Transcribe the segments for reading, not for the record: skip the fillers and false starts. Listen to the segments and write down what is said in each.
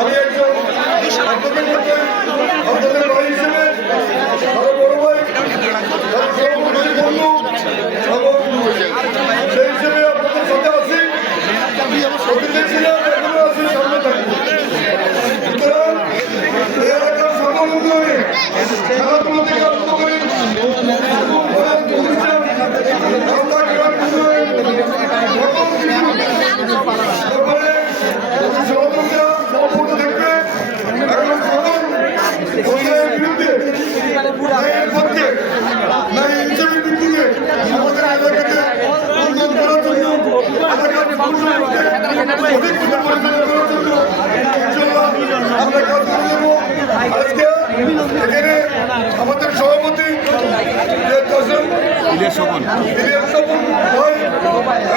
আমি একজন আপনাদের ভাই হিসেবে আরো বড় ভাই বন্ধু এবং সেই হিসেবে আপনাদের সাথে আছি, অতীতে ছিলাম, এখনো আছি, সামনে থাকবো। সুতরাং এই এলাকার সকল উন্নয়নে খেলাধুলা থেকে আরম্ভ করে আমাদের সভাপতি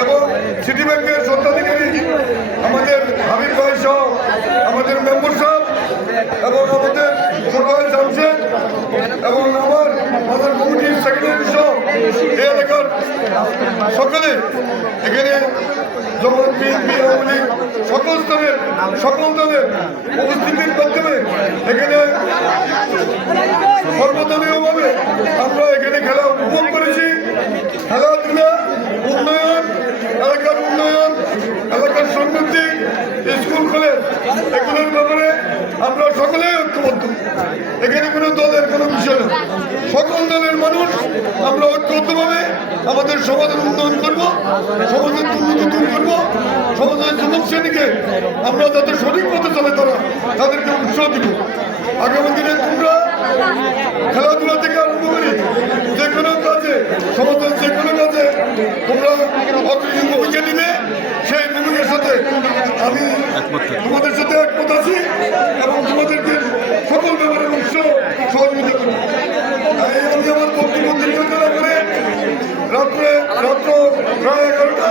এবং সিটি ব্যাংকের স্বত্বাধিকারী আমাদের হাবিব ভাই সহ আমাদের মেম্বার সাহেব এবং আমাদের সরকার জামশেদ এবং আমাদের কমিটির সেক্রেটারি সহ এই এলাকার সকলে এখানে যখন বিএনপি আওয়ামী লীগ সকল স্তরের সকল দলের উপস্থিতির মাধ্যমে এখানে সর্বদলীয়ভাবে আমরা এখানে খেলা উপভোগ করেছি। খেলাধুলা উন্নয়ন, এলাকার উন্নয়ন, এলাকার সমৃদ্ধি, স্কুল কলেজ এগুলোর ব্যাপারে আমরা সকলেই ঐক্যবদ্ধ। এখানে কোনো দলের কোনো বিষয় না, সকল দলের মানুষ আমরা ঐক্যবদ্ধভাবে আমাদের সমাজের উন্নয়ন করব, সমাজের দুর্নীতি দূর করব, সমাজের যুবক শ্রেণীকে আমরা যাদের সঠিক পথে চলে তাদেরকে উৎসাহ দিব। আগামী দিনে তোমরা খেলাধুলা থেকে আরম্ভ করি যে কোনো কাজে, সমাজের যে কোনো কাজে তোমরা অগ্রণী ভূমিকা নিবে, সেই ভূমিকার সাথে আমি তোমাদের সাথে একমত আছি এবং তোমাদেরকে সকল ব্যাপারে উৎসাহ সহযোগিতা করব। আমি আমার বক্তব্য দীর্ঘ করে রাত্র প্রায় 11টা